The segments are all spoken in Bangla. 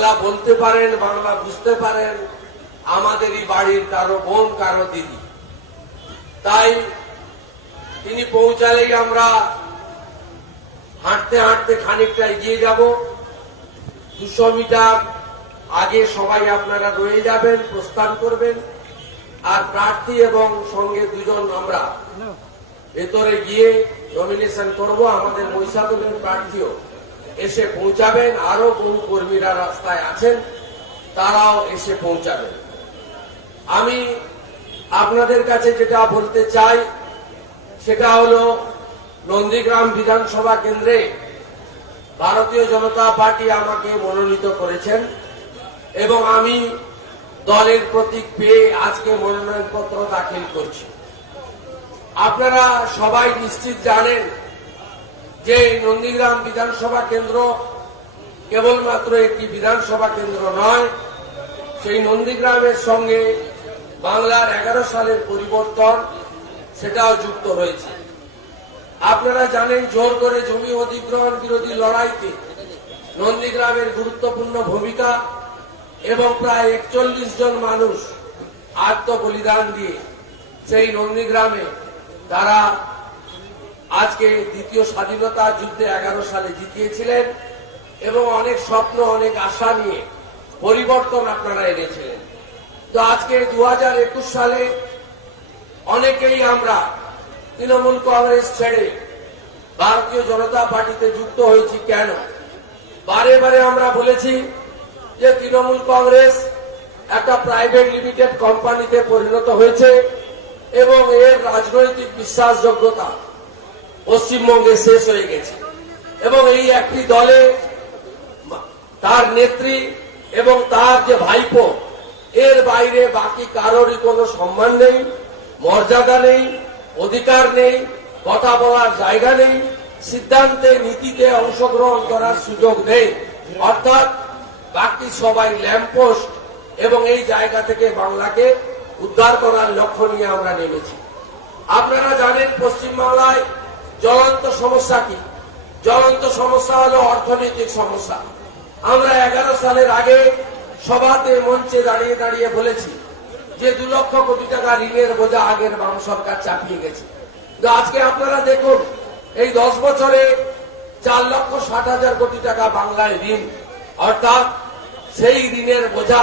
বাংলা বলতে পারেন, বাংলা বুঝতে পারেন আমাদেরই বাড়ির কারো বোন, কারো দিদি। তাই তিনি পৌঁছালেই আমরা হাঁটতে হাঁটতে খানিকটা এগিয়ে যাব। 200 মিটার আগে সবাই আপনারা রয়ে যাবেন, প্রস্থান করবেন। আর প্রার্থী এবং সঙ্গে দুজন আমরা ভেতরে গিয়ে নমিনেশন করব। আমাদের মহিষাদলের প্রার্থীও এসে পৌঁছাবেন, আরো বহু কর্মীরা রাস্তায় আছেন, তারাও এসে পৌঁছাবেন। আমি আপনাদের কাছে যেটা বলতে চাই সেটা হলো, নন্দীগ্রাম বিধানসভা কেন্দ্রে ভারতীয় জনতা পার্টি আমাকে মনোনীত করেছেন এবং আমি দলের প্রতীক পেয়ে আজকে মনোনয়নপত্র দাখিল করছি। আপনারা সবাই নিশ্চিত জানেন যে নন্দীগ্রাম বিধানসভা কেন্দ্র কেবলমাত্র একটি বিধানসভা কেন্দ্র নয়, সেই নন্দীগ্রামের সঙ্গে বাংলার 11 সালের পরিবর্তন সেটাও যুক্ত রয়েছে। আপনারা জানেন জোর করে জমি অধিগ্রহণ বিরোধী লড়াইতে নন্দীগ্রামের গুরুত্বপূর্ণ ভূমিকা এবং প্রায় 41 জন মানুষ আত্মবলিদান দিয়ে সেই নন্দীগ্রামে তারা আজকে দ্বিতীয় স্বাধীনতা যুদ্ধে 11 সালে জিতিয়েছিলেন এবং অনেক স্বপ্ন, অনেক আশা নিয়ে পরিবর্তন আপনারা এনেছিলেন। তো আজকে 2021 সালে অনেকেই আমরা তৃণমূল কংগ্রেস ছেড়ে ভারতীয় জনতা পার্টিতে যুক্ত হয়েছি। কেন? বারে বারে আমরা বলেছি যে তৃণমূল কংগ্রেস একটা প্রাইভেট লিমিটেড কোম্পানিতে পরিণত হয়েছে এবং এর রাজনৈতিক বিশ্বাসযোগ্যতা পশ্চিমবঙ্গে শেষ হয়ে গেছে এবং এই একটি দলে তার নেত্রী এবং তার যে ভাইপো, এর বাইরে বাকি কারোরই কোনো সম্মান নেই, মর্যাদা নেই, অধিকার নেই, কথা বলার জায়গা নেই, সিদ্ধান্তে নীতিতে অংশগ্রহণ করার সুযোগ নেই। অর্থাৎ বাকি সবাই ল্যাম্পপোস্ট এবং এই জায়গা থেকে বাংলাকে উদ্ধার করার লক্ষ্য নিয়ে আমরা নেমেছি। আপনারা জানেন পশ্চিমবাংলায় জ্বলন্ত সমস্যা কি? জ্বলন্ত সমস্যা হলো অর্থনৈতিক সমস্যা। আমরা 11 সালের আগে সভাতে মঞ্চে দাঁড়িয়ে দাঁড়িয়ে বলেছি যে 2 লক্ষ কোটি টাকা ঋণের বোঝা আগের বাম সরকার চাপিয়ে গেছে। তো আজকে আপনারা দেখুন এই 10 বছরে 4,60,000 কোটি টাকা বাংলায় ঋণ। অর্থাৎ সেই ঋণের বোঝা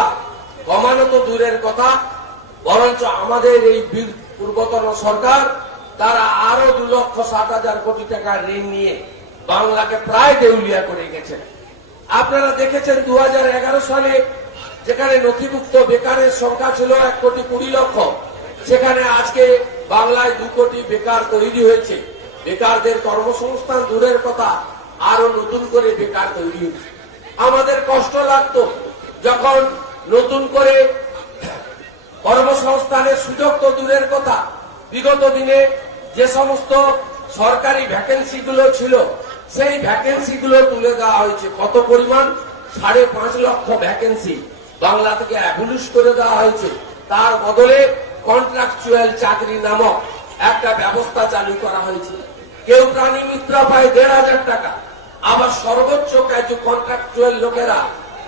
কমানো তো দূরের কথা, বরঞ্চ আমাদের এই পূর্বতন সরকার তারা আরো 2,60,000 কোটি টাকা ঋণ নিয়ে বাংলাকে প্রায় দেউলিয়া করে গেছেন। আপনারা দেখেছেন 2011 সালে যেখানে নথিভুক্ত বেকারের সংখ্যা ছিল 1,20,00,000, সেখানে আজকে বাংলায় 2 কোটি বেকার তৈরি হয়েছে। বেকারদের কর্মসংস্থান দূরের কথা, আরো নতুন করে বেকার তৈরি হয়েছে। আমাদের কষ্ট লাগতো যখন নতুন করে কর্মসংস্থানের সুযোগ তো দূরের কথা, বিগত দিনে যে সমস্ত সরকারি ভ্যাকেন্সি গুলো ছিল সেই ভ্যাকেন্সি গুলো তুলে দেওয়া হয়েছে। কত পরিমাণ? 5.5 লক্ষ ভ্যাকেন্সি বাংলা থেকে অ্যাবলিশ করে দেওয়া হয়েছে। তার বদলে কন্ট্রাকচুয়াল চাকরি নামক একটা ব্যবস্থা চালু করা হয়েছে। কেউ প্রাণী মিত্র পায় 1,500 টাকা, আবার সর্বোচ্চ কিছু কন্ট্রাকচুয়াল লোকেরা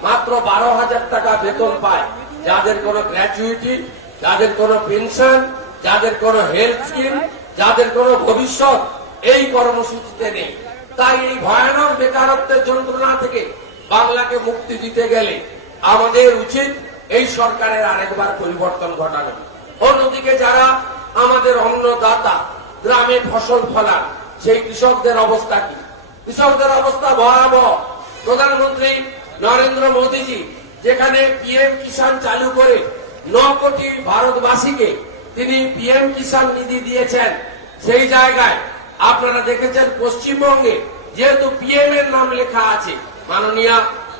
মাত্র 12,000 টাকা বেতন পায়, যাদের কোনো গ্র্যাচুইটি, যাদের কোনো পেনশন, যাদের কোনো হেলথ স্কিম, যাদের কোনো ভবিষ্যৎ এই কর্মসূচিতে নেই। তাই এই ভয়ানক বেকারত্বের যন্ত্রণা থেকে বাংলাকে মুক্তি দিতে গেলে আমাদের উচিত এই সরকারের আরেকবার পরিবর্তন ঘটানো। অন্যদিকে যারা আমাদের অন্নদাতা, গ্রামে ফসল ফলান, সেই কৃষকদের অবস্থা কি? কৃষকদের অবস্থা ভয়াবহ। প্রধানমন্ত্রী নরেন্দ্র মোদীজি যেখানে পিএম কিষাণ চালু করে 9 কোটি ভারতবাসীকে তিনি পিএম কিষাণ নিধি দিয়েছেন, সেই জায়গায় আপনারা দেখেছেন পশ্চিমবঙ্গে যেহেতু পিএম এর নাম লেখা আছে, মাননীয়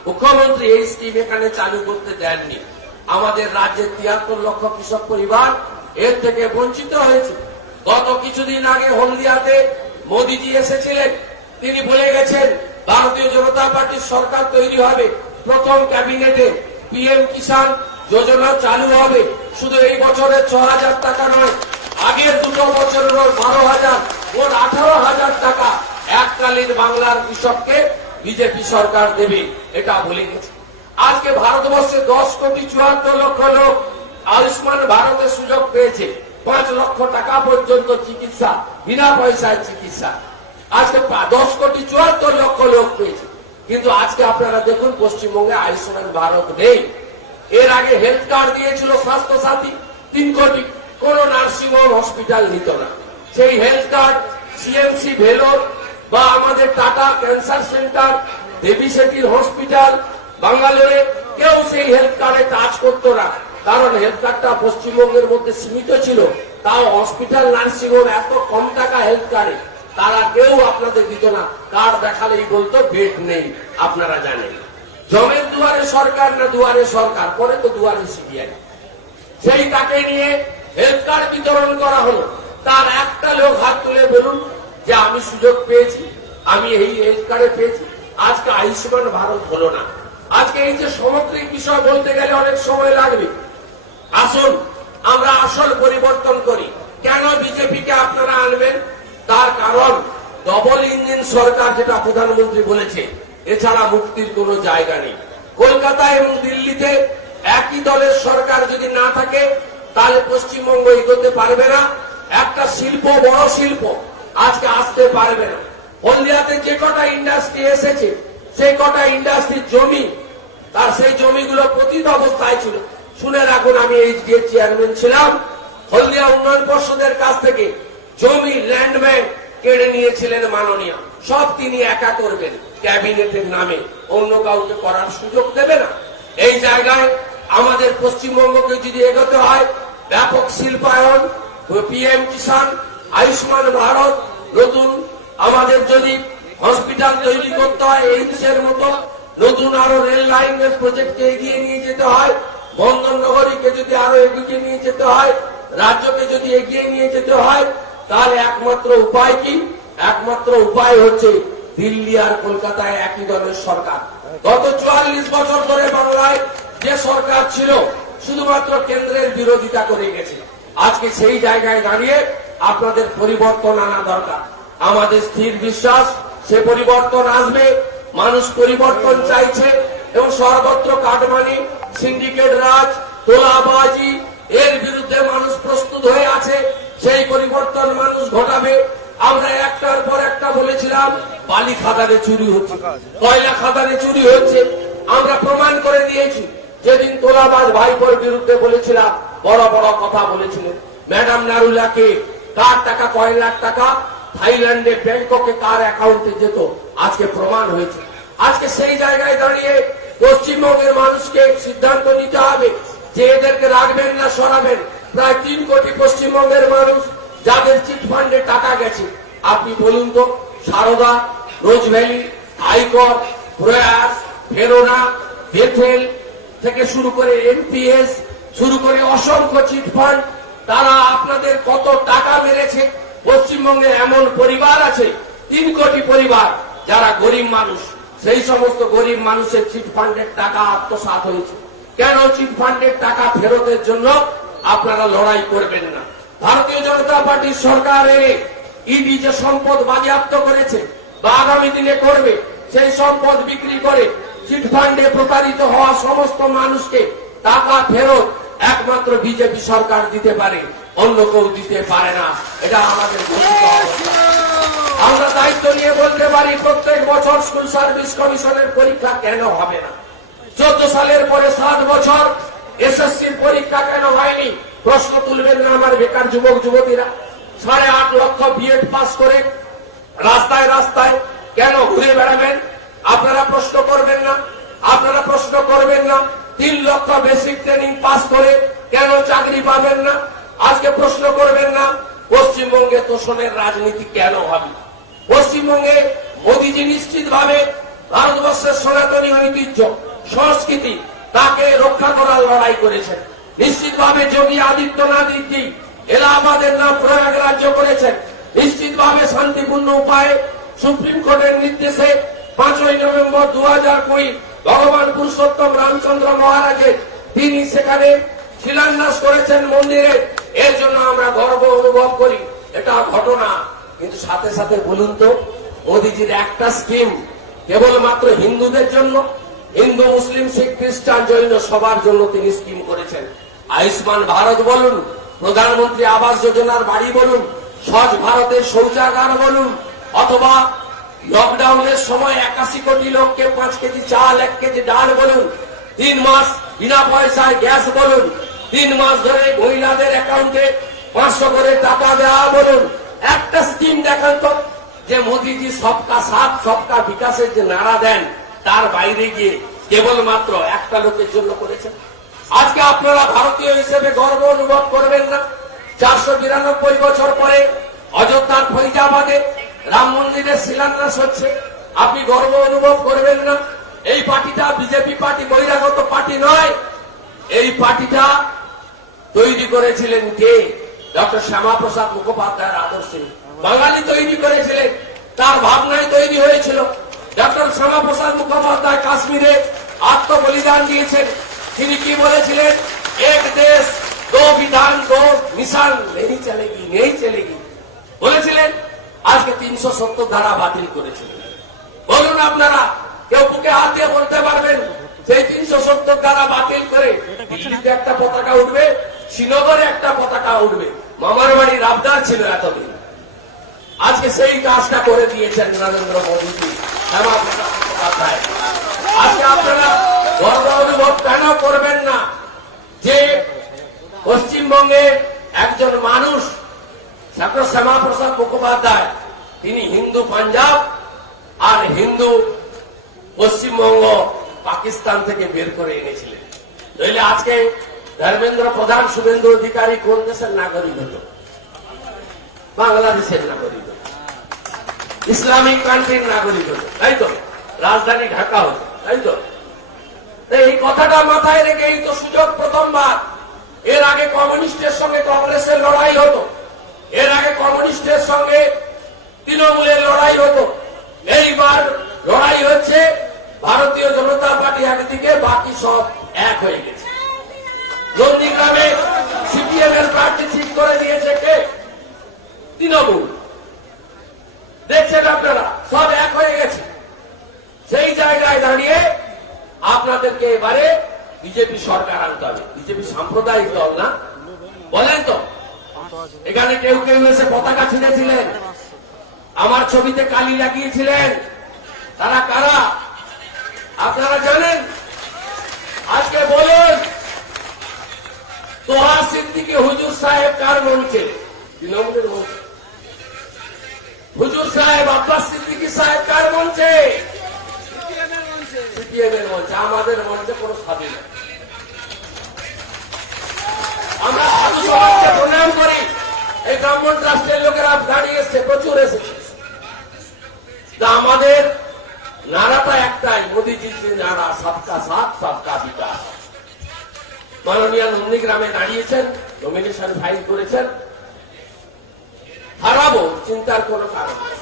মুখ্যমন্ত্রী এই স্কিম এখানে চালু করতে দেননি। আমাদের রাজ্যের 73 লক্ষ কৃষক পরিবার এর থেকে বঞ্চিত হয়েছে। গত কিছুদিন আগে হলদিয়াতে মোদীজি এসেছিলেন, তিনি বলে গেছেন ভারতীয় জনতা পার্টির সরকার তৈরি হবে, প্রথম ক্যাবিনেটে পিএম কিষাণ যোজনা চালু হবে। শুধু এই বছরের 6,000 টাকা নয়, আগের 2 বছরের 12,000, মোট 18,000 টাকা এককালীন বাংলার কৃষককে বিজেপি সরকার দেবে, এটা বলে গেছে। আজকে ভারতবর্ষে 10,74,00,000 লোক আয়ুষ্মান ভারতের সুযোগ পেয়েছে। 5 লক্ষ টাকা পর্যন্ত চিকিৎসা, বিনা পয়সায় চিকিৎসা আজকে 10,74,00,000 লোক পেয়েছে। কিন্তু আজকে আপনারা দেখুন পশ্চিমবঙ্গে আয়ুষ্মান ভারত নেই। এর আগে হেলথ কার্ড দিয়েছিল স্বাস্থ্য সাথী 3 কোটি, কোন নার্সিং হোম হসপিটাল নিত না। সেই হেলথ কার্ড সিএমসি ভেলোর বা আমাদের টাটা ক্যান্সার সেন্টার, দেবী সেটির হসপিটাল বাঙ্গালোরে কেউ সেই হেলথ কার্ডে টাচ করতো না, কারণ হেলথ কার্ডটা পশ্চিমবঙ্গের মধ্যে সীমিত ছিল। তাও হসপিটাল নার্সিং হোম এত কম টাকা হেলথ কার্ডে তারা কেউ আপনাদের দিত না। কার্ড দেখালেই বলতো বেড নেই। আপনারা জানেন জমের দুয়ারে সরকার না দুয়ারে সরকার, পরে তো দুয়ারে সিবিআই। সেই তাকে নিয়ে হেলথ কার্ড বিতরণ করা হলো। তার একটা লোক হাত তুলে বলুন যে আমি সুযোগ পেয়েছি, আমি এই হেলথ কার্ডে পেয়েছি। আজকে আয়ুষ্মান ভারত হলো না। আজকে এই যে সামগ্রিক বিষয় বলতে গেলে অনেক সময় লাগবে। আসুন আমরা আসল পরিবর্তন করি। কেন বিজেপিকে আপনারা আনবেন? তার কারণ ডবল ইঞ্জিন সরকার, যেটা প্রধানমন্ত্রী বলেছে, এছাড়া মুক্তির কোনো জায়গা নেই। কলকাতা এবং দিল্লিতে একই দলের সরকার যদি না থাকে তাহলে পশ্চিমবঙ্গ এগোতে পারবে না। একটা শিল্প, বড় শিল্প আজকে আসতে পারবে না। হলদিয়াতে যে কটা ইন্ডাস্ট্রি এসেছে, সেই কটা ইন্ডাস্ট্রির জমি, তার সেই জমিগুলো পতিত অবস্থায় ছিল। শুনে রাখুন, আমি এইচডিএ চেয়ারম্যান ছিলাম। হলদিয়া উন্নয়ন পর্ষদের কাছ থেকে জমি ল্যান্ড ব্যাংক কেড়ে নিয়েছিলেন মাননীয়। সব তিনি একা করবেন ক্যাবিনেটের নামে, অন্য কাউকে করার সুযোগ দেবে না। এই জায়গায় আমাদের পশ্চিমবঙ্গকে যদি এগোতে হয়, ব্যাপক শিল্পায়ন, পিএম কিষাণ, আয়ুষ্মান ভারত, নতুন আমাদের যদি হসপিটাল তৈরি করতে হয় এইমসের মতো, নতুন আরো রেল লাইনের প্রজেক্টকে এগিয়ে নিয়ে যেতে হয়, বন্দর নগরীকে যদি আরো এগিয়ে নিয়ে যেতে হয়, রাজ্যকে যদি এগিয়ে নিয়ে যেতে হয়, তাহলে একমাত্র উপায় কি? একমাত্র উপায় হচ্ছে দিল্লি আর কলকাতায় একই দলের সরকার। গত 44 বছর ধরে বাংলায় যে সরকার ছিল শুধুমাত্র কেন্দ্রের বিরোধিতা করে গেছে। আজকে সেই জায়গায় দাঁড়িয়ে আপনাদের পরিবর্তন আনা দরকার। আমাদের স্থির বিশ্বাস সে পরিবর্তন আসবে। মানুষ পরিবর্তন চাইছে এবং সর্বত্র কাটমানি, সিন্ডিকেট রাজ, তোলাবাজি এর বিরুদ্ধে মানুষ প্রস্তুত হয়ে আছে। সেই পরিবর্তন মানুষ ঘটাবে। আমরা একটার পর একটা বলেছিলাম, বালি খাদানে চুরি হচ্ছে, কয়লা খাদানে চুরি হচ্ছে, আমরা প্রমাণ করে দিয়েছি। যেদিন তোলাবাজ ভাইপোর বিরুদ্ধে বলেছিলাম, বড় বড় কথা বলেছিলেন। ম্যাডাম নারুলাকে কার টাকা, কয় লাখ টাকা থাইল্যান্ডে ব্যাংককে কার অ্যাকাউন্টে যেত, আজকে প্রমাণ হয়েছে। আজকে সেই জায়গায় দাঁড়িয়ে পশ্চিমবঙ্গের মানুষকে সিদ্ধান্ত নিতে হবে যে এদেরকে রাখবেন না সরাবেন। প্রায় 3 কোটি পশ্চিমবঙ্গের মানুষ যাদের চিটফান্ডে টাকা গেছে, আপনি বলুন তো, সারদা, রোজ ভ্যালি, আয়কর, প্রয়াস, ভেরোনা, বেথেল থেকে শুরু করে এনপিএস, শুরু করে অসংখ্য চিটফান্ড, তারা আপনাদের কত টাকা মেরেছে। পশ্চিমবঙ্গে এমন পরিবার আছে 3 কোটি পরিবার যারা গরিব মানুষ, সেই সমস্ত গরিব মানুষের চিটফান্ডের টাকা আত্মসাৎ হয়েছে। কেন চিটফান্ডের টাকা ফেরতের জন্য আপনারা লড়াই করবেন না? ভারতীয় জনতা পার্টির সরকারের ইডি যে সম্পদ বাজেয়াপ্ত করেছে বা আগামী দিনে করবে, সেই সম্পদ বিক্রি করে চিটফান্ডে প্রতারিত হওয়া সমস্ত মানুষকে টাকা ফেরত একমাত্র বিজেপি সরকার দিতে পারে, অন্য কেউ দিতে পারে না। এটা আমাদের আমরা দায়িত্ব নিয়ে বলতে পারি, প্রত্যেক বছর স্কুল সার্ভিস কমিশনের পরীক্ষা কেন হবে না? 14 সালের পরে 7 বছর এসএসসির পরীক্ষা কেন হয়নি? প্রশ্ন তুলবেন না আমার বেকার যুবক যুবতীরা? 8.5 লক্ষ বিএড পাস করে রাস্তায় রাস্তায় কেন ঘুরে বেড়াবেন? আপনারা প্রশ্ন করবেন না? আপনারা প্রশ্ন করবেন না 3 লক্ষ বেসিক ট্রেনিং পাস করে কেন চাকরি পাবেন না? আজকে প্রশ্ন করবেন না পশ্চিমবঙ্গে তোষণের রাজনীতি কেন হবে? পশ্চিমবঙ্গে মোদীজি নিশ্চিতভাবে ভারতবর্ষের সনাতনী ঐতিহ্য, সংস্কৃতি তাকে রক্ষা করার লড়াই করেছেন। নিশ্চিতভাবে যোগী আদিত্যনাথজি এলাহাবাদের নাম প্রয়াগ রাজ্য করেছেন। নিশ্চিতভাবে শান্তিপূর্ণ উপায়ে সুপ্রিম কোর্টের নির্দেশে 5ই নভেম্বর 2020 ভগবান পুরুষোত্তম রামচন্দ্র মহারাজের তিনি সেখানে শিলান্যাস করেছেন মন্দিরে। এর জন্য আমরা গর্ব অনুভব করি, এটা ঘটনা। কিন্তু সাথে সাথে বলুন তো, মোদীজির একটা স্কিম কেবলমাত্র হিন্দুদের জন্য, হিন্দু মুসলিম শিখ খ্রিস্টান জৈন সবার জন্য তিনি স্কিম করেছেন। আয়ুষ্মান ভারত বলুন, প্রধানমন্ত্রী আবাস যোজনার বাড়ি বলুন, স্বচ্ছ ভারতের শৌচাগার বলুন, অথবা লকডাউনের সময় 81 কোটি লোককে 5 কেজি চাল 1 কেজি ডাল বলুন, 3 মাস বিনা পয়সায় গ্যাস বলুন, 3 মাস ধরে মহিলাদের অ্যাকাউন্টে 500 করে টাকা দেওয়া বলুন, একটা স্কিম দেখান তো যে মোদীজি সবকা সাথ সবকা বিকাশের যে নারা দেন তার বাইরে গিয়ে কেবলমাত্র একটা লোকের জন্য করেছেন। আজকে আপনারা ভারতীয় হিসেবে গর্ব অনুভব করবেন না? 492 বছর পরে অযোধ্যার ফৈজাবাদে রাম মন্দিরের শিলান্যাস হচ্ছে, আপনি গর্ব অনুভব করবেন না? এই পার্টিটা বিজেপি পার্টি বহিরাগত পার্টি নয়, এই পার্টিটা তৈরি করেছিলেন কে? ডক্টর শ্যামাপ্রসাদ মুখোপাধ্যায়ের আদর্শে বাঙালি তৈরি করেছিলেন, তার ভাবনায় তৈরি হয়েছিল। ডক্টর শ্যামাপ্রসাদ মুখোপাধ্যায় কাশ্মীরে আত্মবলিদান দিয়েছেন। তিনি কি বলেছিলেন? এক দেশ দো বিধান দো মিশন নেই চলেগি, নেই চলেগি বলেছিলেন। আজকে 370 ধারা বাতিল করেছিলেন। বলুন আপনারা, কেউ বুকে হাত দিয়ে বলতে পারবেন সেই 370 ধারা বাতিল করে দিল্লিতে একটা পতাকা উঠবে, শ্রীনগরে একটা পতাকা উঠবে? মামার বাড়ি রাবদার ছিল এতদিন, আজকে সেই কাজটা করে দিয়েছেন নরেন্দ্র মোদীজি, শ্যামাপ্রসাদ মুখোপাধ্যায়। আজকে আপনারা গর্ব অনুভব কেন করবেন না যে পশ্চিমবঙ্গে একজন মানুষ ডক্টর শ্যামাপ্রসাদ মুখোপাধ্যায়, তিনি হিন্দু পাঞ্জাব আর হিন্দু পশ্চিমবঙ্গ পাকিস্তান থেকে বের করে এনেছিলেন। নইলে আজকে ধর্মেন্দ্র প্রধান, শুভেন্দু অধিকারী কোন দেশের নাগরিক হতো? বাংলাদেশের নাগরিক হতো, ইসলামিক কান্ট্রির নাগরিক হতো, তাই তো? রাজধানী ঢাকা হতো, তাই তো? এই কথাটা মাথায় রেখে এই তো সুযোগ প্রথমবার। এর আগে কমিউনিস্টের সঙ্গে কংগ্রেসের লড়াই হতো, এর আগে কমিউনিস্টের সঙ্গে তৃণমূলের লড়াই হতো। এইবার লড়াই হচ্ছে ভারতীয় জনতা পার্টি একদিকে, বাকি সব এক হয়ে গেছে। নন্দীগ্রামে সিপিএম এর প্রার্থী ঠিক করে দিয়েছে কে? তৃণমূল। দেখছেন আপনারা, সব এক হয়ে গেছে। সেই জায়গায় দাঁড়িয়ে আপনাদেরকে এবারে বিজেপি সরকার আনতে হবে। বিজেপি সাম্প্রদায়িক দল না, বলেন তো? এখানে কেউ কেউ এসে পতাকা ছিঁড়েছিলেন, আমার ছবিতে কালি লাগিয়েছিলেন, তারা কারা আপনারা জানেন? আজকে বলুন, তোহা সিদ্দিকী হুজুর সাহেব কার মঞ্চে? তৃণমূলের মঞ্চে। হুজুর সাহেব আব্বাস সিদ্দিকী সাহেব কার মঞ্চে? সিপিএম এর মঞ্চে। আমাদের মঞ্চে কোনো সাধু নেই। আমরা সাধু সমাজকে প্রণাম করি। এই ব্রাহ্মণ ট্রাস্টের লোকেরা দাঁড়িয়ে এসছে, প্রচুর এসেছে। আমাদের নারাটা একটাই, মোদীজির যে নারা, সবকা সাথ সবকা বিকাশ। মাননীয় নন্দীগ্রামে দাঁড়িয়েছেন, নমিনেশন ফাইল করেছেন, হারাবো, চিন্তার কোনো কারণ নেই,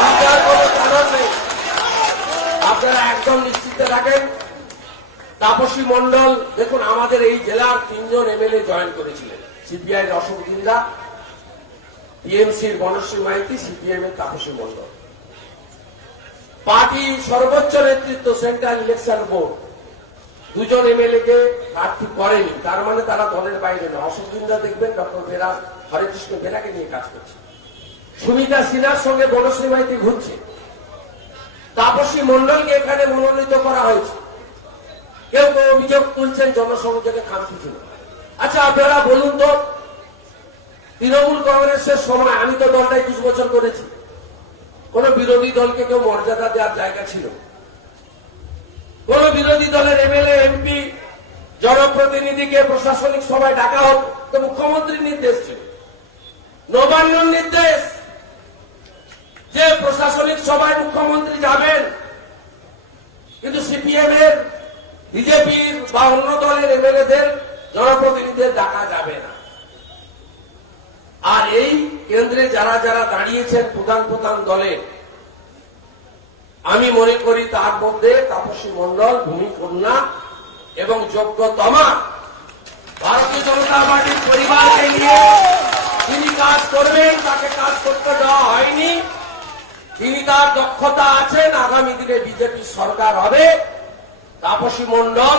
চিন্তার কোনো কারণ নেই। আপনারা একদম নিশ্চিত থাকেন। তাপসী মন্ডল, দেখুন আমাদের এই জেলার 3 জন এমএলএ জয়েন করেছিলেন। সিপিআই এর অশোক দিন্দা, টিএমসির বনশ্রী মাইতি, সিপিএম এর তাপসী মন্ডল। পার্টি সর্বোচ্চ নেতৃত্ব সেন্ট্রাল ইলেকশন বোর্ড 2 জন এমএলএ কে প্রার্থী করেনি, তার মানে তারা দলের বাইরে নয়। অশোক দিন্দা দেখবেন ডক্টর বেরা, হরেকৃষ্ণ বেরাকে নিয়ে কাজ করছে। সুমিতা সিনহার সঙ্গে বনশ্রী মাইতি ঘুরছে। তাপসী মন্ডলকে এখানে মনোনীত করা হয়েছে। কেউ কেউ অভিযোগ তুলছেন জনসংযোগে খামতি ছিল। আচ্ছা আপনারা বলুন তো, তৃণমূল কংগ্রেসের সময় আমি তো দলটা 21 বছর করেছি, কোন বিরোধী দলকে কেউ মর্যাদা দেওয়ার জায়গা ছিল? কোন বিরোধী দলের এমএলএ এমপি জনপ্রতিনিধিকে প্রশাসনিক সভায় ডাকা হোক তো মুখ্যমন্ত্রীর নির্দেশ ছিল, নবান্নর নির্দেশ যে প্রশাসনিক সভায় মুখ্যমন্ত্রী যাবেন। কিন্তু সিপিএম এর, বিজেপির বা অন্য দলের এমএলএদের, জনপ্রতিনিধিদের ডাকা যাবে না। আর এই কেন্দ্রে যারা যারা দাঁড়িয়েছেন প্রধান প্রধান দলের, আমি মনে করি তার মধ্যে তাপসী মন্ডল ভূমিকন্যা এবং যোগ্যতমা ভারতীয় জনতা পার্টির পরিবারকে নিয়ে তিনি কাজ করবেন, তাকে কাজ করতে দেওয়া হয়নি। তিনি তার দক্ষতা আছেন, আগামী দিনে বিজেপি সরকার হবে। তাপসী মণ্ডল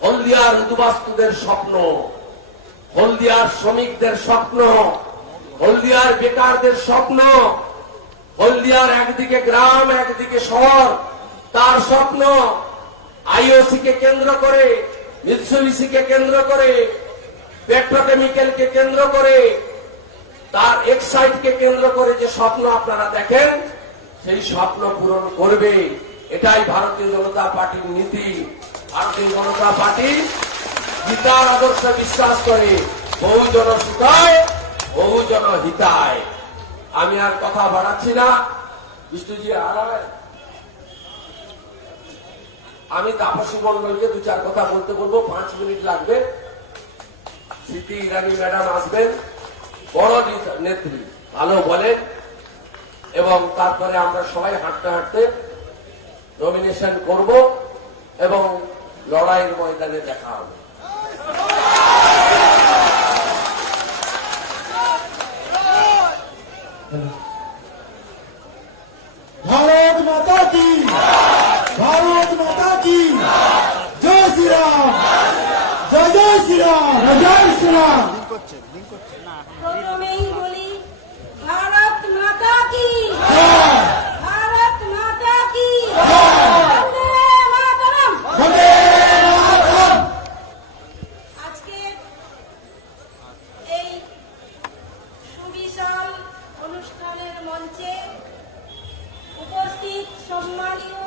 হলদিয়ার উদ্বাস্তুদের স্বপ্ন, হলদিয়ার শ্রমিকদের স্বপ্ন, হলদিয়ার বেকারদের স্বপ্ন, হলদিয়ার একদিকে গ্রাম একদিকে শহর তার স্বপ্ন। আইওসি কে কেন্দ্র করে, মিৎসুবিশি কে কেন্দ্র করে, পেট্রোকেমিক্যালকে কেন্দ্র করে, তার এক্সাইড কে কেন্দ্র করে যে স্বপ্ন আপনারা দেখেন, সেই স্বপ্ন পূরণ করবে। এটাই ভারতীয় জনতা পার্টির নীতি। ভারতীয় জনতা পার্টি গীতার আদর্শে বিশ্বাস করে, বহুজন সুখায় বহুজন হিতায়। আমি আর কথা বাড়াচ্ছি না। বিষ্ণুজি আমি তাপসী মণ্ডলকে দু চার কথা বলতে বলবো, 5 মিনিট লাগবে। স্মৃতি ইরানি ম্যাডাম আসবেন, বড় নেত্রী, ভালো বলেন, এবং তারপরে আমরা সবাই হাঁটতে হাঁটতে নমিনেশন করব এবং লড়াইয়ের ময়দানে দেখা হবে। भारत माता की, भारत माता की जय श्री राम, जय जय श्री राम, जय श्री राम। প্রথমেই বলি ভারত মাতা কি, ভারত মাতা কি, বন্দে মাতরম। वंदे मातरम। আজকে এই সুবিশাল অনুষ্ঠানের মঞ্চে উপস্থিত সম্মানীয়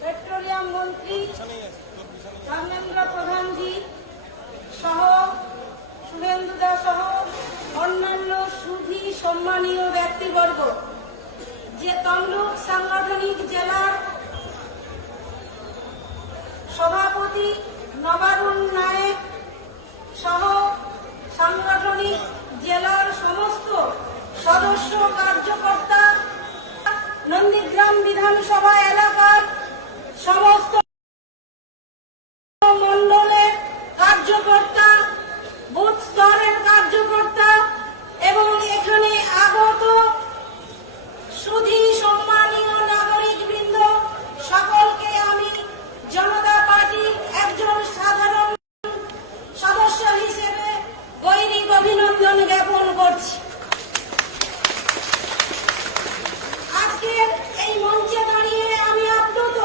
পেট্রোলিয়াম মন্ত্রী ধর্মেন্দ্র প্রধানজি সহ শুভেন্দুদা সহ অন্যান্য সুধী সম্মানীয় ব্যক্তিবর্গ, যে তমলুক সাংগঠনিক জেলার সভাপতি নবারুণ নায়েক সহ সাংগঠনিক জেলার সমস্ত সদস্য কার্যকর্তা, নন্দীগ্রাম বিধানসভা এলাকার সমস্ত মণ্ডলের কার্যকর্তা, বুথ স্তরের কার্যকর্তা এবং এখানে আগত সুধী সম্মানীয় নাগরিকবৃন্দ সকলকে আমি জনতা পার্টির একজন সাধারণ সদস্য হিসেবে গৈরিক অভিনন্দন জ্ঞাপন করছি। আজকের এই মঞ্চে দাঁড়িয়ে আমি আপ্লুত,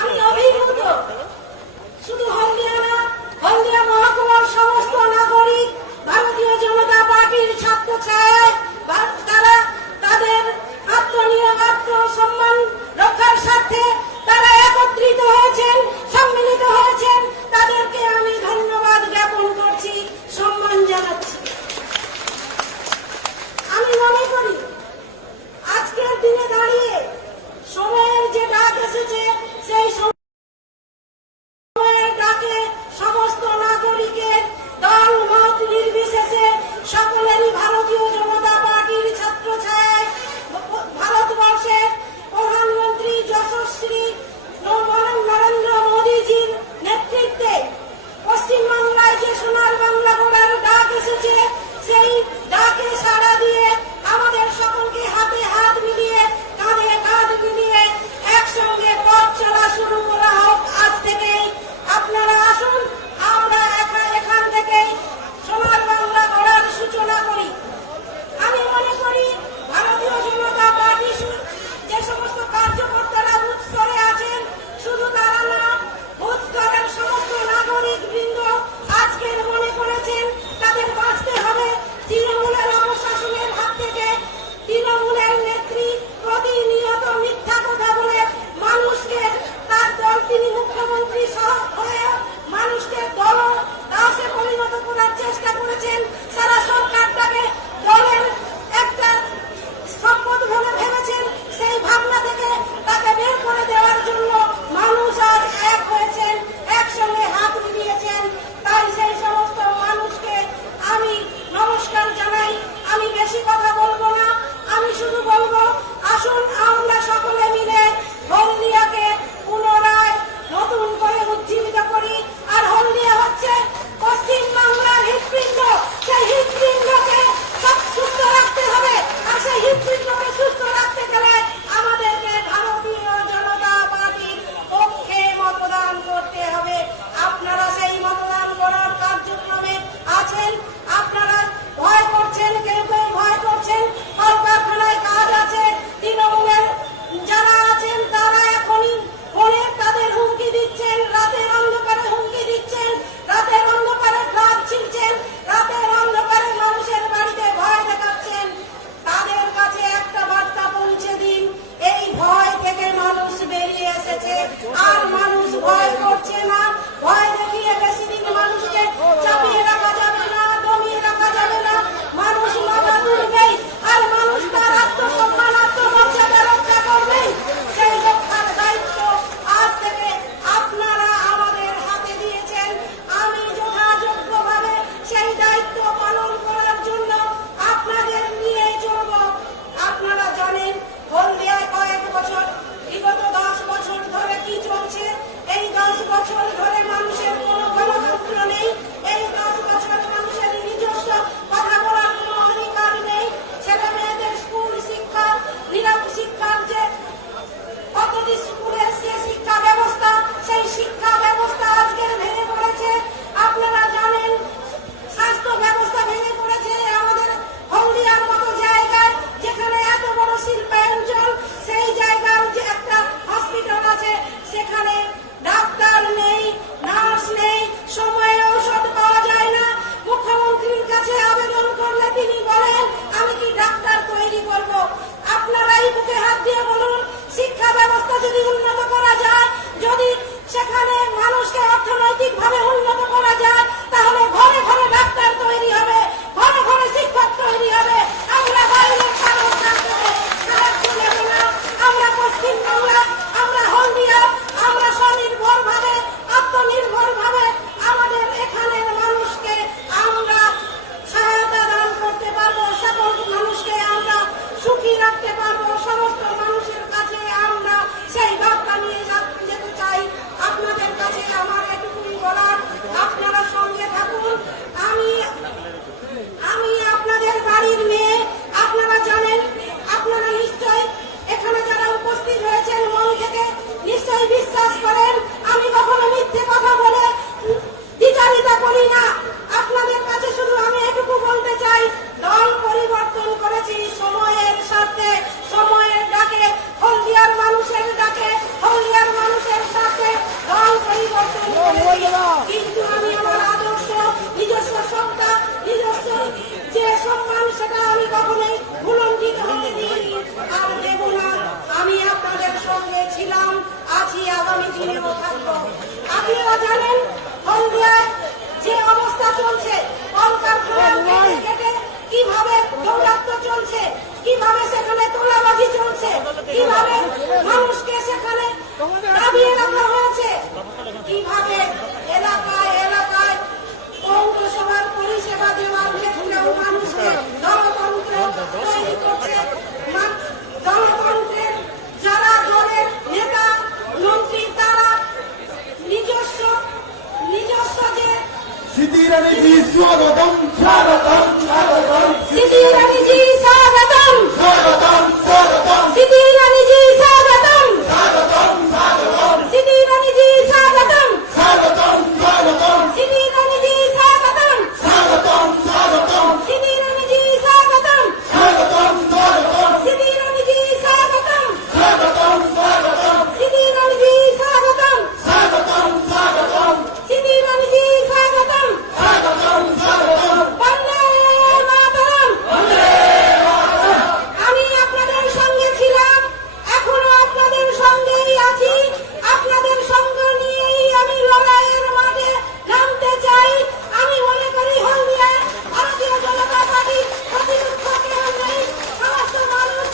আমি অভিভূত। শুধু হলদিয়া না, হলদিয়া মহকুমার সমস্ত নাগরিক ভারতীয় জনতা পার্টির ছাত্র ছায়ায় তারা তাদের আত্মনিয়োগ, আত্মসম্মান রক্ষার স্বার্থে তারা একত্রিত হয়েছেন, সম্মিলিত হয়েছেন। তাদেরকে আমি ধন্যবাদ জ্ঞাপন করছি, সম্মান জানাচ্ছি। আমি মনে করি আজকের দিনে দাঁড়িয়ে সময়ের যে ডাক এসেছে, সেই সময়ের ডাকে সমস্ত নাগরিকের দল মত নির্বিশেষে সকলেরই ভারতীয় জনতা পার্টির ছাত্র ছায়ায় ভারতবর্ষের প্রধানমন্ত্রী যশস্বী নরেন্দ্র মোদীজির নেতৃত্বে পশ্চিমবাংলায় যে সোনার বাংলা গড়ার ডাক এসেছে, সেই ডাকে সাড়া দিয়ে আমাদের সকলকে হাতে হাত মিলিয়ে, কাঁধে কাঁধ মিলিয়ে একসঙ্গে পথ চলা শুরু করা হোক আজ থেকেই। আপনারা আসুন, আমরা এখান থেকেই সোনার বাংলা গড়ার সূচনা করি। আমি মনে করি ভারতীয় জনতা পার্টি যে সমস্ত কার্যকর্তারা বুথ স্তরে আছেন, শুধু তারা না, বুথ স্তরের সমস্ত নাগরিক বৃন্দ আজকের মনে করেছেন তাদের বাঁচতে হবে তৃণমূলের অপশাসনের হাত থেকে। তৃণমূলের নেত্রী প্রতিনিয়ত মিথ্যা কথা বলে মানুষকে, তার দল, তিনি মুখ্যমন্ত্রী হয়ে মানুষকে দল দাসে পরিণত করার চেষ্টা করেছেন। সারা সরকারটাকে দলের একটা সম্পদ বলে ভেবেছেন। সেই ভাবনা থেকে তাকে বের করে দেওয়ার জন্য মানুষ আজ এক হয়েছেন, একসঙ্গে হাত মিলিয়েছেন। তাই সেই সমস্ত মানুষকে আমি নমস্কার জানাই। আমি বেশি কথা বলবো না, আমি শুধু বলবো আসুন আমরা সকলে মিলে হলদিয়াকে পুনরায় নতুন করে উজ্জীবিত করি। আর হলদিয়া হচ্ছে পশ্চিম বাংলার হৃৎপিণ্ড, সেই তৈরি করব। আপনারাই বুকে হাত দিয়ে বলুন, শিক্ষা ব্যবস্থা যদি উন্নত করা যায়, যদি সেখানে মানুষকে অর্থনৈতিকভাবে উন্নত করা যায়, তাহলে ঘরে ঘরে ডাক্তার তৈরি হবে, ঘরে ঘরে শিক্ষক তৈরি হবে। আমরা বাইরের কারণ সাহায্য নেব না। আমরা পশ্চিমবাংলা, আমরা হলদিয়া, আমরা স্বনির্ভর ভাবে, আত্মনির্ভর ভাবে আমাদের এখানের মানুষকে আমরা সহায়তা দান করতে পারবো, সকল মানুষকে আমরা সুখী রাখতে পারবো। সমস্ত মানুষের কাছে আমরা সেই বার্তা নিয়ে যেতে চাই। আপনাদের কাছে আমার এটুকুই বলার, আপনারা সঙ্গে থাকুন। আমি আপনাদের বাড়ির মেয়ে, আপনারা জানেন, আপনারা নিশ্চয় এখানে যারা উপস্থিত হয়েছেন মন থেকে নিশ্চয় বিশ্বাস করেন আমি কখনো মিথ্যে কথা বলে দ্বিচারিতা করি না। আপনাদের কাছে শুধু আমি এটুকু বলতে চাই, দল পরিবর্তন করেছি সময়ের স্বার্থে, সময়ের ডাকে, হলদিয়ার মানুষের ডাকে, হলদিয়ার মানুষের সাথে দল পরিবর্তন করেছি। কিন্তু আমি আমার আদর্শ, নিজস্ব সত্তা, নিজস্ব যে সম্মান, সেটা আমি কখনোই ভুলণ্ঠিত হতে দিইনি আর দেব না। আমি আপনাদের সঙ্গে ছিলাম, আছি, আগামী দিনেও থাকবো। আপনারা জানেন হলদিয়ায় যে অবস্থা চলছে, কলকারখানার কেটে কিভাবে দৌরাত্ম্য চলছে, কিভাবে সেখানে তোলাবাজি চলছে, কিভাবে মানুষকে সেখানে দাবিয়ে রাখা হয়েছে, কিভাবে এলাকায় এলাকায় পৌরসভার পরিষেবা দেওয়ার ক্ষেত্রেও মানুষকে গণতন্ত্র তৈরি করছে। গণতন্ত্রের যারা দলের নেতা মন্ত্রী, তারা নিজস্ব যে সিটি রানী জি স্বাগতম স্বাগতম স্বাগতম সিটি রানী জি স্বাগতম, স্বাগতম স্বাগতম সিটি রানী জি স্বাগতম, স্বাগতম স্বাগতম সিটি রানী জি স্বাগতম, স্বাগতম স্বাগতম সিটি রানী জি স্বাগতম, স্বাগতম স্বাগতম সিটি রানী জি স্বাগতম, স্বাগতম স্বাগতম সিটি রানী জি স্বাগতম, স্বাগতম স্বাগতম সিটি রানী জি স্বাগতম, স্বাগতম স্বাগতম সিটি রানী জি স্বাগতম। স্বাগতম স্বাগতম বন্দে মাতরম। আমি আপনাদের সঙ্গে ছিলাম, এখনো আপনাদের সঙ্গেই আছি। আপনাদের সঙ্গ নিয়েই আমি লড়াইয়ের মাঠে নামতে চাই। আমি মনে করি হলদিয়ায় ভারতীয় জনতা পার্টির প্রতিপক্ষ কেউ নেই। সমস্ত মানুষ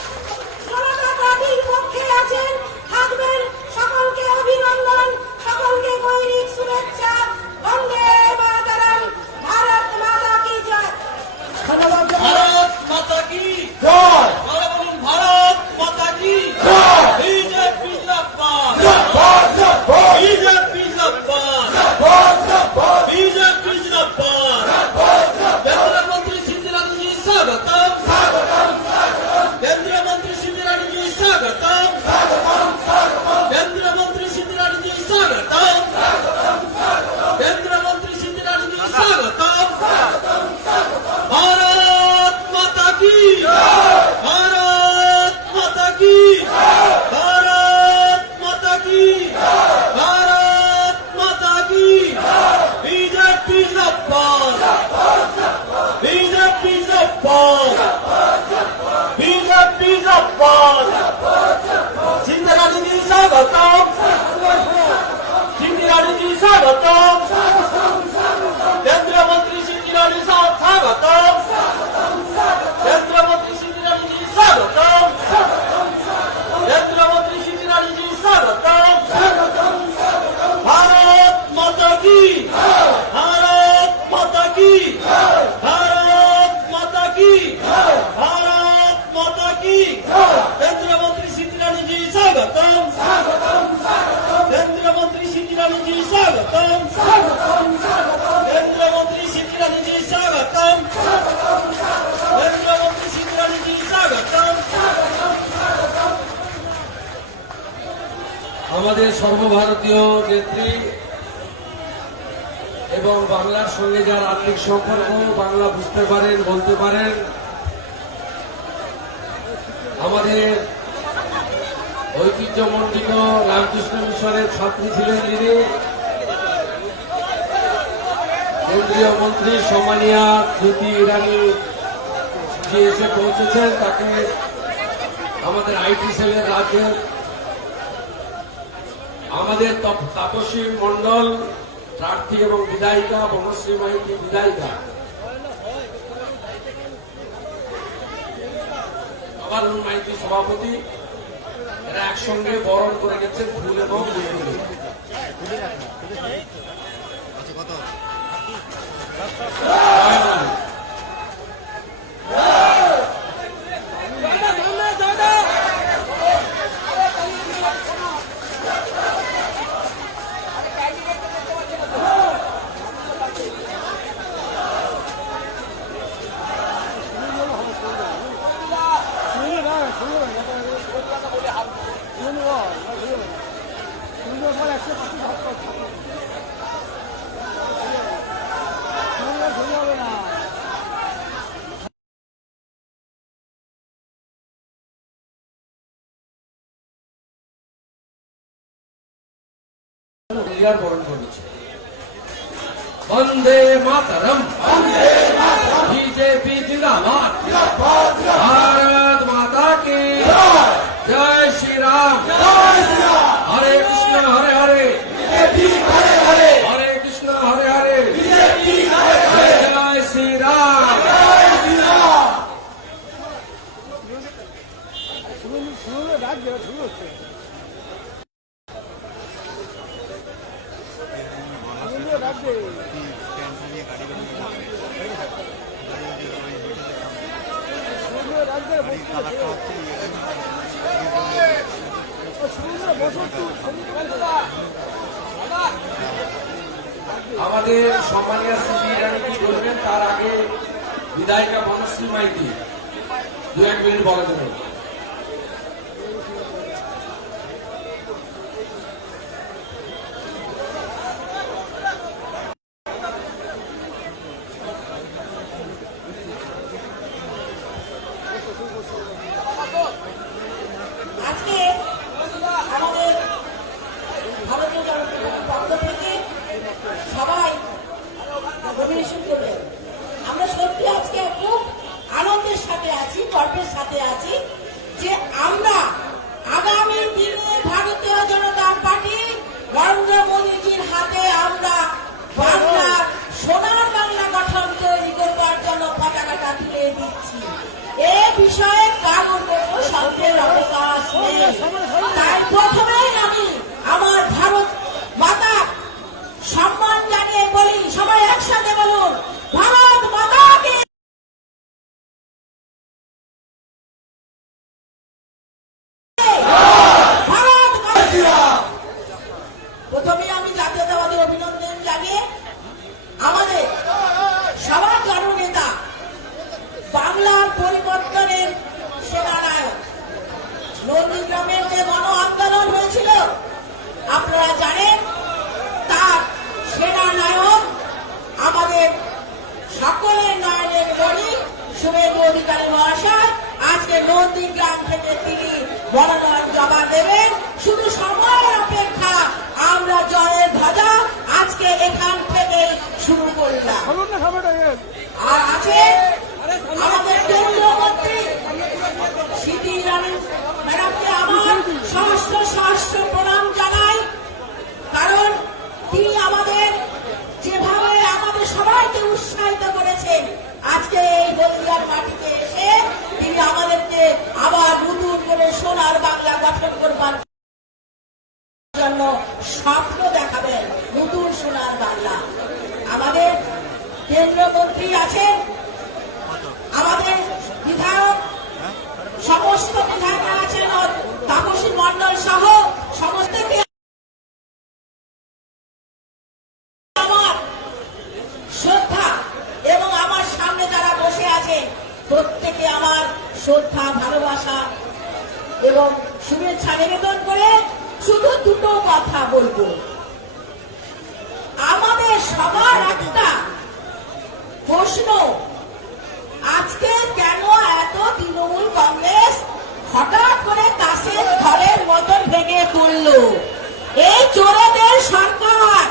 জনতা পার্টির পক্ষে আছেন, থাকবেন। সকলকে অভিনন্দন, সকলকে গৈরিক শুভেচ্ছা। বন্দে মাতরম। ভারত মাতা কি জয়। भारत माता की জয় বলো বলুন, भारत माता की জয় बीजेपी जिंदाबाद, জয় জয় बीजेपी जिंदाबाद, জয় बीजेपी जिंदाबाद। केंद्रीय मंत्री स्मृति ईरानी जी स्वागतम, केंद्रीय मंत्री स्मृति ईरानी जी स्वागतम, केंद्रीय मंत्री स्मृति ईरानी जी स्वागतम, केंद्रीय मंत्री स्मृति ईरानी जी स्वागतम। भारत माता की भारत माता की भारत माता की भारत माता की बीजेपी जिंदाबाद, बीजेपी जिंदाबाद, बीजेपी जिंदाबाद। स्मृति ईरानी जी स्वागतम, स्मृति ईरानी जी स्वागतम, केंद्रीय मंत्री स्मृति ईरानी स्वागतम, केंद्रीय मंत्री स्मृति ईरानी जी स्वागतम, केंद्रीय मंत्री स्मृति ईरानी जी स्वागतम। भारत माता की भारत माता की भारत माता की भारत माता की केंद्रीय मंत्री स्मृति ईरानी जी स्वागतम, केंद्रीय मंत्री स्मृति ईरानी जी स्वागतम, केंद्रीय मंत्री स्मृति ईरानी जी स्वागतम, केंद्रीय मंत्री स्मृति ईरानी जी स्वागतम। আমাদের সর্বভারতীয় নেত্রী এবং বাংলার সঙ্গে যার আর্থিক সম্পর্ক, বাংলা বুঝতে পারেন, বলতে পারেন, আমাদের ঐতিহ্যমণ্ডিত রামকৃষ্ণ মিশনের ছাত্রী ছিলেন যিনি, কেন্দ্রীয় মন্ত্রী সম্মানীয়া স্মৃতি ইরানি যে এসে পৌঁছেছেন তাকে আমাদের আইটি সেলের রাজ্যের আমাদের তাপসী মন্ডল প্রার্থী এবং বিধায়িকা বনশ্রী মাইতি বিধায়িকা আবারুল মাইতি সভাপতি এরা একসঙ্গে বরণ করে গেছেন ফুল এবং বরণ করেছে। বন্দে মাতরম, বিজেপি জিন্দাবাদ, ভারত মাতা কি জয় শ্রী রাম, হরে কৃষ্ণ হরে হরে, হরে কৃষ্ণ হরে হরে, জয় শ্রী রাম। আমাদের সম্মানীয় শ্রী ইরানি কি বলবেন তার আগে বিধায়িকা বনশ্রী মাইতি দু এক মিনিট বলে দেবেন। আজকে আমাদের ভারতীয় জনতা পার্টির পক্ষ থেকে সবাই অভিনন্দন করবেন। আমরা সত্যি আজকে খুব আনন্দের সাথে আছি, গর্বের সাথে আছি যে আমরা আগামী দিনে ভারতীয় জনতা পার্টি নরেন্দ্র মোদীজির হাতে আমরা বাংলার সোনার বাংলা গঠন তৈরি করবার জন্য পতাকাটা তুলে দিচ্ছি। এ বিষয়ে কারণ কোনো সন্দেহের অবকাশ নেই। তাই প্রথমেই আমি আমার ভারত মাতা সম্মান জানিয়ে বলি, সবাই একসাথে বলুন, ভারত মাতাকে। প্রথমে আমি জাতীয়তাবাদী অভিনন্দন জানিয়ে আমাদের সবার জননেতা বাংলার পরিবর্তনের সেনানায়ক নন্দীগ্রামের যে গণ আন্দোলন হয়েছিল আপনারা জানেন, তার সেনানায়ক আমাদের সকলের নয়নের মণি শুভেন্দু অধিকারী মহাশয় আজকে নন্দীগ্রাম থেকে তিনি মনোনয়ন জমা দেবেন। শুধু সময়ের অপেক্ষা, আমরা জয়ের ধ্বজা আজকে এখান থেকে শুরু করলাম। আর আছে আমাদের কেন্দ্রীয় মন্ত্রী স্মৃতি ইরানি ম্যাডামকে আমার সহস্র সহস্র প্রণাম জানাই, কারণ তিনি আমাদের যেভাবে আমাদের সবাইকে উৎসাহিত করেছেন আজকে এই হলদিয়ার মাটিতে এসে তিনি আমাদেরকে আবার নতুন করে সোনার বাংলা গঠন করবার জন্য স্বপ্ন দেখাবেন, নতুন সোনার বাংলা। আমাদের কেন্দ্রীয় মন্ত্রী আছেন, আমাদের বিধায়ক, সমস্ত বিধায়করা আছেন, তাপসী মন্ডল সহ সমস্তকে আমার শ্রদ্ধা, এবং আমার সামনে যারা বসে আছেন প্রত্যেকে আমার শ্রদ্ধা, ভালোবাসা এবং শুভেচ্ছা নিবেদন করে শুধু দুটো কথা বলবো। আমাদের সবার একটা প্রশ্ন, আজকে কেন এত তৃণমূল কংগ্রেস হঠাৎ করে তাসের ঘরের মতন ভেঙে পড়ল? এই চোরেদের সরকার,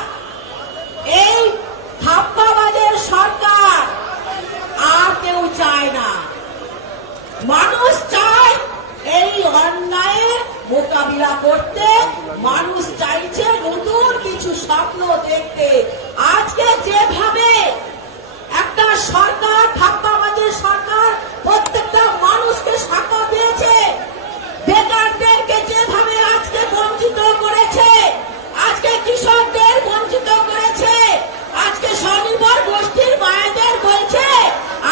এই ধাপ্পাবাজের সরকার আর কেউ চায় না। স্বপ্ন দেখতে। আজকে যেভাবে একটা সরকার, ঠাপ্পাবাজের সরকার, প্রত্যেকটা মানুষকে শাখা দিয়েছে, বেকারদেরকে যেভাবে আজকে বঞ্চিত করেছে, আজকে কৃষকদের বঞ্চিত করেছে, আজকে স্বনির্ভর গোষ্ঠীর মায়েদের বলছে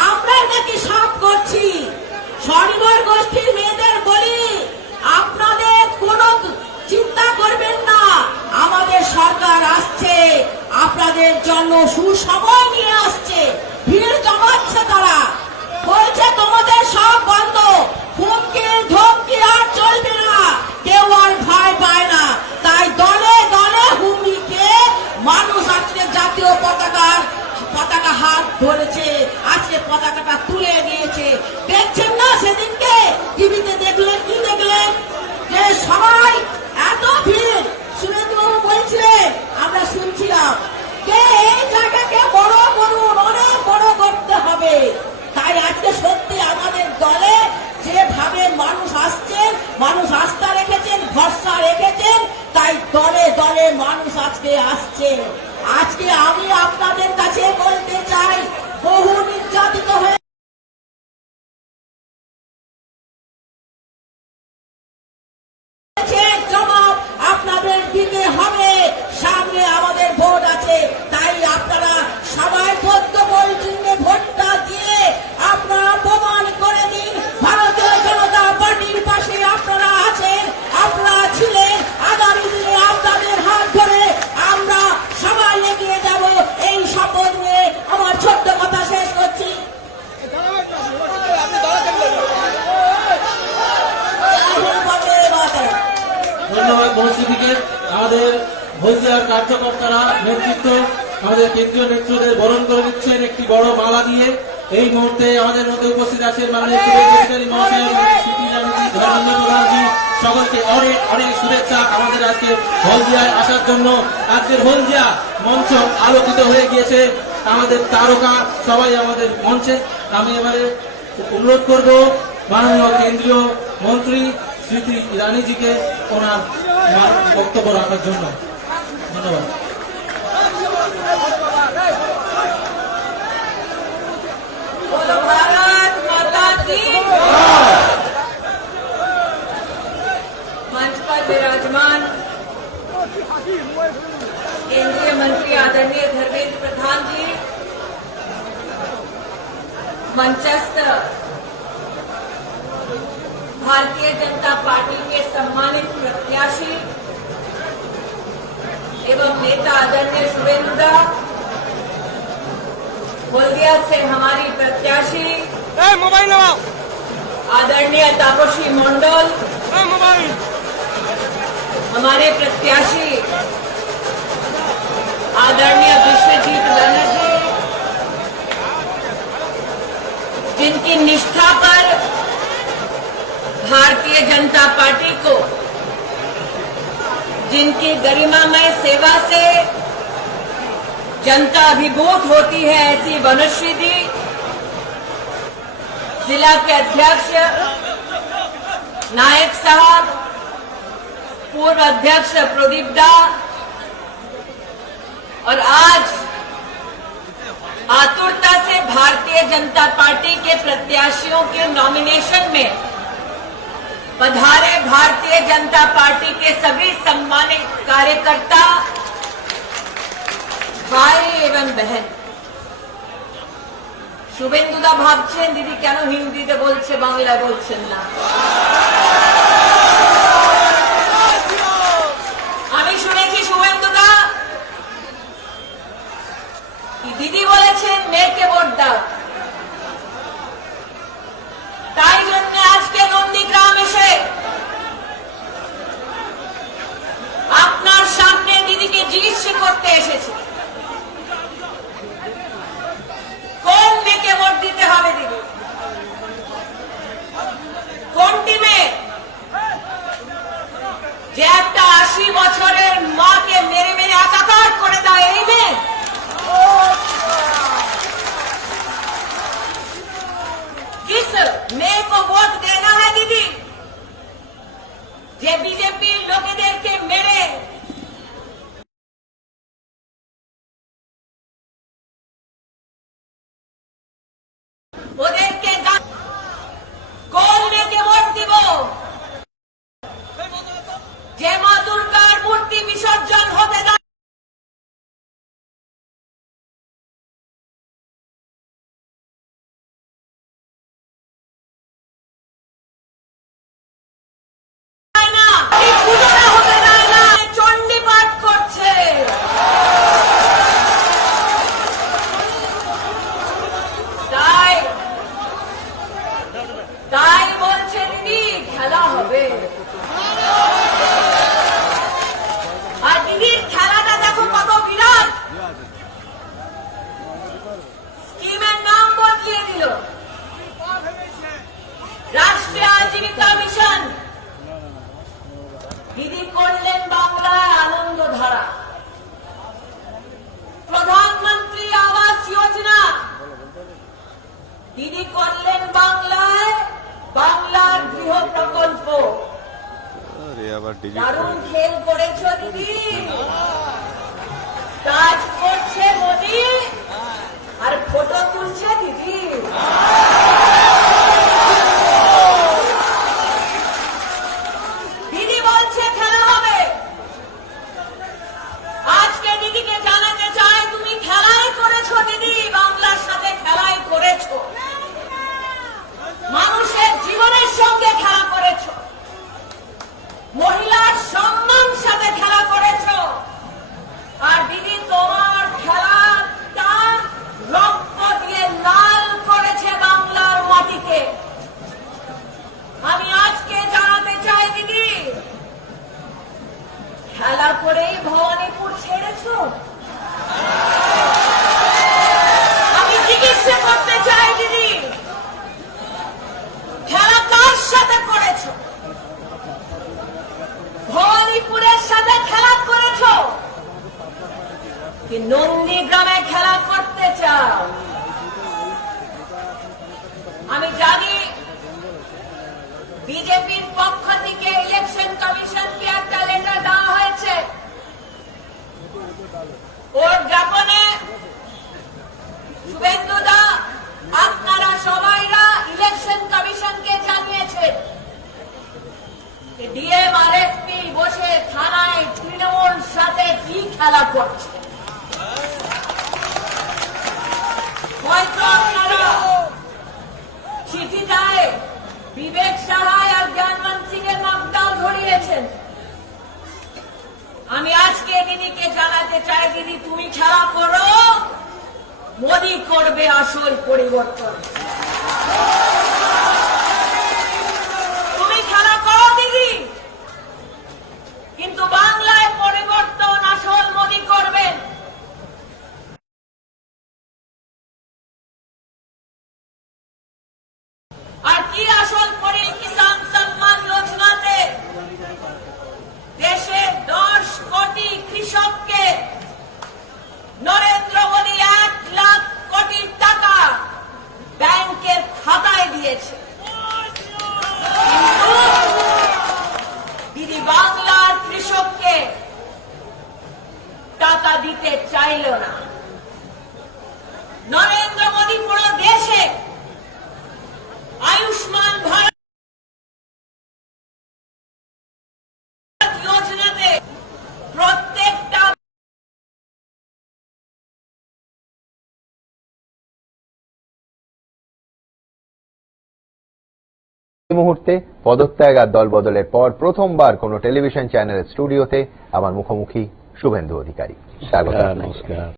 আমরাই নাকি সব করছি। স্বনির্ভর গোষ্ঠীর মেয়েদের বলি আপনাদের কোনো চিন্তা করবেন না, আমাদের সরকার আসছে, আপনাদের জন্য সুসময় নিয়ে আসছে। ভিড় জমাচ্ছে তারা, বলছে তোমাদের সব বন্ধ, হুমকি ধমকি আর চলবে না, কেউ আর ভয় পায় না। তাই দলে দলে হুমকিকে মানুষ আজকে জাতীয় পতাকা হাত ধরেছে, আজকে পতাকাটা তুলে নিয়েছে। দেখছেন না সেদিনকে টিভিতে দেখলেন, কি দেখলেন যে সবাই এত ভিড়, সুরেন্দ্রবাবু বলছিলেন, আমরা শুনছিলাম যে এই জায়গাকে বড় করুন, অনেক বড় করতে হবে। তাই আজকে সত্যি আমাদের দলে যেভাবে মানুষ আসছেন, মানুষ আস্থা রেখেছেন, ভরসা রেখেছেন, তাই দলে দলে মানুষ আজকে আসছে। আজকে আমি আপনাদের কাছে বলতে চাই, বহু নির্যাতিত হয়ে জবাব আপনাদের দিতে হবে। সামনে আমাদের ভোট আছে, তাই আপনারা সবাই বদ্ধ পরিচিহ্নে ভোটটা দিয়ে আপনারা প্রমাণ করে দিন ভারতীয় জনতা পার্টির পাশে আপনারা আছেন, আপনারা ছিলেন। আগামী দিনে আপনাদের হাত ধরে আমরা সবাই এগিয়ে যাব, এই শপথ নিয়ে আমার ছোট্ট কথা শেষ করছি। ধন্যবাদ মহসিদিকে। আমাদের হলদিয়ার কার্যকর্তারা নেতৃত্ব, আমাদের কেন্দ্রীয় নেতৃত্বদের বরণ করে দিচ্ছেন একটি বড় মালা দিয়ে। এই মুহূর্তে আমাদের মধ্যে উপস্থিত আছেন মাননীয় সেক্রেটারি মহাশয়, স্মৃতি ইরানি, ধর্মেন্দ্র প্রধানজি, সকলকে অনেক অনেক শুভেচ্ছা আমাদের আজকে হলদিয়ায় আসার জন্য। আজকের হলদিয়া মঞ্চ আলোকিত হয়ে গিয়েছে, আমাদের তারকা সবাই আমাদের মঞ্চে। আমি এবারে অনুরোধ করব মাননীয় কেন্দ্রীয় মন্ত্রী স্মৃতি ইরানিজিকে ওনার বক্তব্য রাখার জন্য। ধন্যবাদ। भारत माता की मंच पर विराजमान केंद्रीय मंत्री आदरणीय धर्मेंद्र प्रधान जी, मंचस्थ भारतीय जनता पार्टी के सम्मानित प्रत्याशी एवं नेता आदरणीय शुभेंदुदा, हल्दिया से हमारी प्रत्याशी आदरणीय तापसी मंडल, हमारे प्रत्याशी आदरणीय विश्वजीत बनर्जी, जिनकी निष्ठा पर भारतीय जनता पार्टी को, जिनकी गरिमामय सेवा से जनता अभिभूत होती है, ऐसी वनश्री दी, जिला के अध्यक्ष नायक साहब, पूर्व अध्यक्ष प्रदीप दा, और आज आतुरता से भारतीय जनता पार्टी के प्रत्याशियों के नॉमिनेशन में पधारे भारतीय जनता पार्टी के सभी सम्मानित कार्यकर्ता, भाई एवं बहन। শুভেন্দুদা ভাবছেন দিদি কেন হিন্দিতে বলছে, বাংলায় বলছেন না। আমি শুনেছি শুভেন্দুদা দিদি বলেছেন মেয়েকে ভোট দাও, তাই জন্য আজকে নন্দীগ্রাম এসে আপনার সামনে দিদিকে জিজ্ঞেস করতে এসেছে কোন মেয়েকে ভোট দিতে হবে দিদি, কোন টিমে, যে একটা 80 বছরের মাকে মেরে মেরে একাকার করে দেয় এই মেয়ে। किस मेय को वोट देना है दीदी, जे बीजेपी लोकेदेरके मेरे দারুণ খেল করেছো দিদি, কাজ করছে মোদি আর ফটো তুলছে দিদি। দিদি বলছে খেলা হবে, আজকে দিদিকে জানাতে চাই তুমি খেলাই করেছো দিদি, বাংলার সাথে খেলাই করেছো, মানুষের জীবনের সঙ্গে খেলা করেছো, মহিলার সম্মান সাথে খেলা করেছো। আর দিদি তোমার খেলাটা রক্ত দিয়ে লাল করেছে বাংলার মাটিকে। আমি আজকে জানাতে চাই দিদি, খেলা করেই ভবানীপুর ছেড়েছো। আমি জিজ্ঞাসা করতে চাই দিদি, খেলা কার সাথে করেছো? ভবানীপুরের সাথে খেলা করেছো কি নন্দীগ্রামে খেলা করতে চাও? আমি জানি বিজেপির পক্ষ থেকে ইলেকশন কমিশনকে একটা লেটার দেওয়া হয়েছে, ওর জ্ঞাপনে শুভেন্দুদা আপনারা সবাইরা ইলেকশন কমিশনকে জানিয়েছেন ডিএম আর এসপি বসে থানায় তৃণমূল সাথে কি খেলা করছে। হয়তো আপনারা চিঠিটায় বিবেক সাহায় আর জ্ঞানমান সিং এর নামটাও ধরিয়েছেন। আমি আজকে দিদিকে জানাতে চাই দিদি তুমি খেলা করো, মোদি করবে আসল পরিবর্তন। তুমি খেলা করো দিদি, কিন্তু বাংলায় পরিবর্তন আসল মোদি করবেন। আর কি আসল কিষাণ সম্মান যোজনাতে দেশে 10 কোটি কৃষককে নরেন্দ্র মোদী 1 লাখ কোটি টাকা ব্যাংকের খাতায় দিয়েছে, কিন্তু দিদি বাংলার কৃষককে টাকা দিতে চাইল না। নরেন্দ্র মোদী পুরো দেশে আয়ুষ্মান ভারত যোজনাতে প্রত্যেকটা এই মুহূর্তে পদত্যাগ আর দল বদলের পর প্রথমবার কোন টেলিভিশন চ্যানেলের স্টুডিওতে আমার মুখোমুখি শুভেন্দু অধিকারী। স্বাগত। নমস্কার।